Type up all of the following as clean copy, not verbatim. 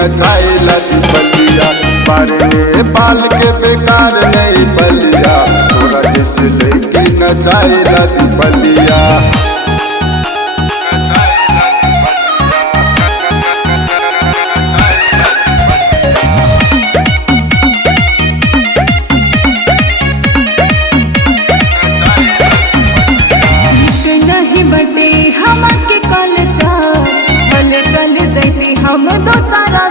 नचाइला बलिया बारे नेपाल के बेकार नहीं बलिया तोरा जैसे लड़की नचाइला बलिया। हम दोसारा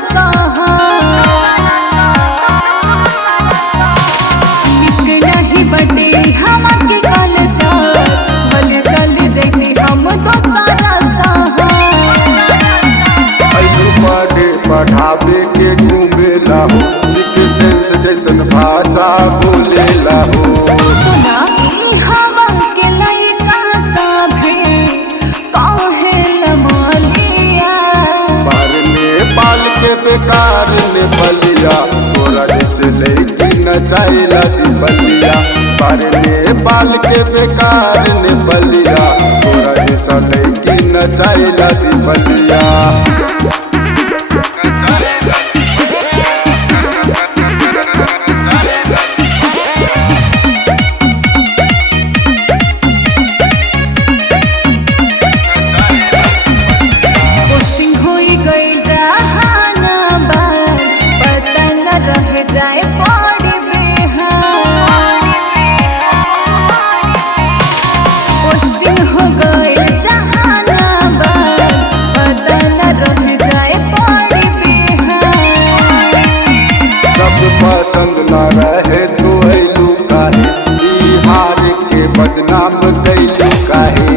नहीं बटे हमारे कल चल चल जैती हम दोसारा पढ़ावे के घूमेला हो सेंस जैसन भाषा बोलेला हो। बेकार ने बलिया तोरा जैसे लड़की नचाइला बलिया बारे नेपाल के बेकार ने बलिया तोरा जैसा लड़की नचाइला बलिया। पसंद न रहे तो ऐलू काहे बिहार के बदनाम कैलू काहे।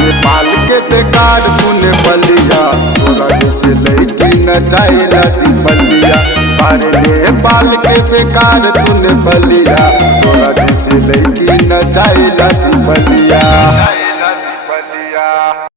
नेपाल के बेकार तूने बलिया तोरा जैसे लड़की नचाइला बलिया बारे नेपाल के बेकार तूने बलिया तोरा जैसे लड़की नचाइला बलिया।